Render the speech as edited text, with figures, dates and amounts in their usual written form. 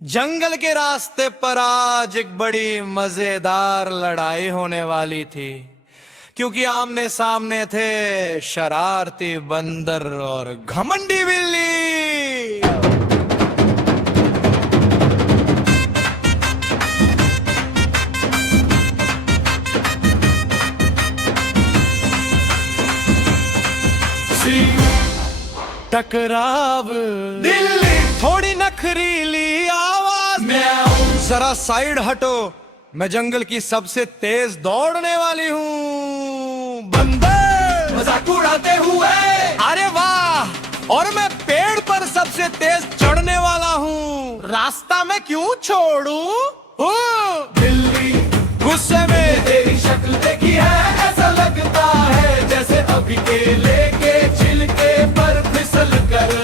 जंगल के रास्ते पर आज एक बड़ी मजेदार लड़ाई होने वाली थी, क्योंकि आमने सामने थे शरारती बंदर और घमंडी बिल्ली। टकराव, दिल्ली, थोड़ी नखरीली आवाज, जरा साइड हटो, मैं जंगल की सबसे तेज दौड़ने वाली हूँ। बंदर मजाक उड़ाते हुए, अरे वाह, और मैं पेड़ पर सबसे तेज चढ़ने वाला हूँ। रास्ता मैं क्यों छोड़ूं? दिल्ली गुस्से में, तेरी शक्ल देखी है, ऐसा लगता है जैसे अभी केले के छिलके पर फिसल कर